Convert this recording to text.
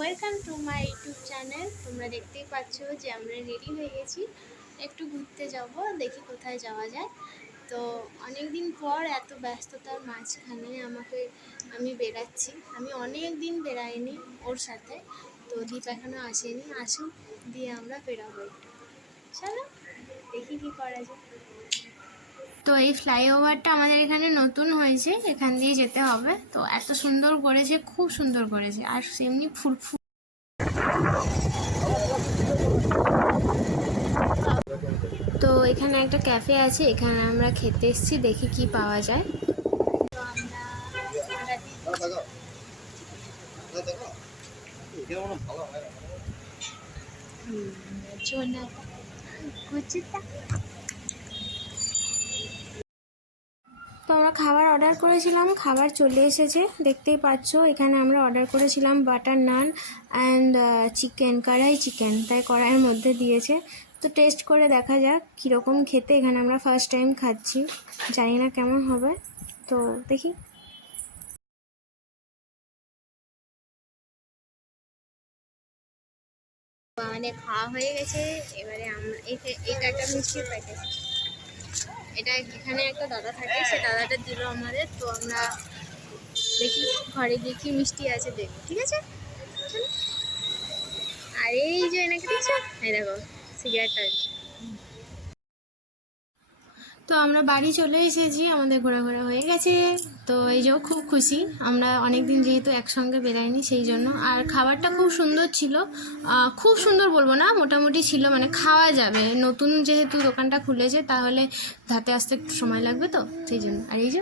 Welcome to my YouTube channel. তোমরা দেখতেই পাচ্ছ যে আমরা রেডি হয়ে গেছি, একটু ঘুরতে যাব, দেখি কোথায় যাওয়া যায়। তো অনেক দিন পর এত ব্যস্ততার মাঝখানে আমি বেরাচ্ছি। আমি অনেক দিন বেরাইনি ওর সাথে, তো দীপ এখনও আসেনি, আসুক দিয়ে আমরা বেরাবো একটু। চলো দেখি কী করা যায়। তো এই ফ্লাইওভারটা আমাদের এখানে নতুন হয়েছে, এখান দিয়ে যেতে হবে। তো এত সুন্দর করেছে, খুব সুন্দর করেছে, আর সেমনি ফুল। তো এখানে একটা ক্যাফে আছে, এখানে আমরা খেতে এসেছি, দেখি কি পাওয়া যায়। তো আমরা খাবার অর্ডার করেছিলাম, খাবার চলে এসেছে, দেখতেই পাচ্ছ। এখানে আমরা অর্ডার করেছিলাম বাটার নান অ্যান্ড চিকেন, কড়াই চিকেন, তাই কড়াইয়ের মধ্যে দিয়েছে। তো টেস্ট করে দেখা যাক কীরকম খেতে। এখানে আমরা ফার্স্ট টাইম খাচ্ছি, জানি না কেমন হবে, তো দেখি। আমাদের খাওয়া হয়ে গেছে, এবারে আমরা এটা একটা মিষ্টির প্যাকেট, এটা এখানে একটা দাদা থাকে, সে দাদাটা দিল আমাদের। তো আমরা দেখি ঘরে গিয়ে কি মিষ্টি আছে দেখি, ঠিক আছে। আর এই যে এনাকে দেখছো, এই দেখো সিগারেটটা। তো আমরা বাড়ি চলে এসেছি, আমাদের ঘোরাঘোরা হয়ে গেছে। তো এই যে খুব খুশি আমরা, অনেক দিন যেহেতু একসঙ্গে বেরাইনি সেই জন্য। আর খাবারটা খুব সুন্দর ছিল, খুব সুন্দর বলবো না, মোটামুটি ছিল, মানে খাওয়া যাবে। নতুন যেহেতু দোকানটা খুলেছে, তাহলে ধাতে আসতে একটু সময় লাগবে, তো সেই জন্য। আর এই যে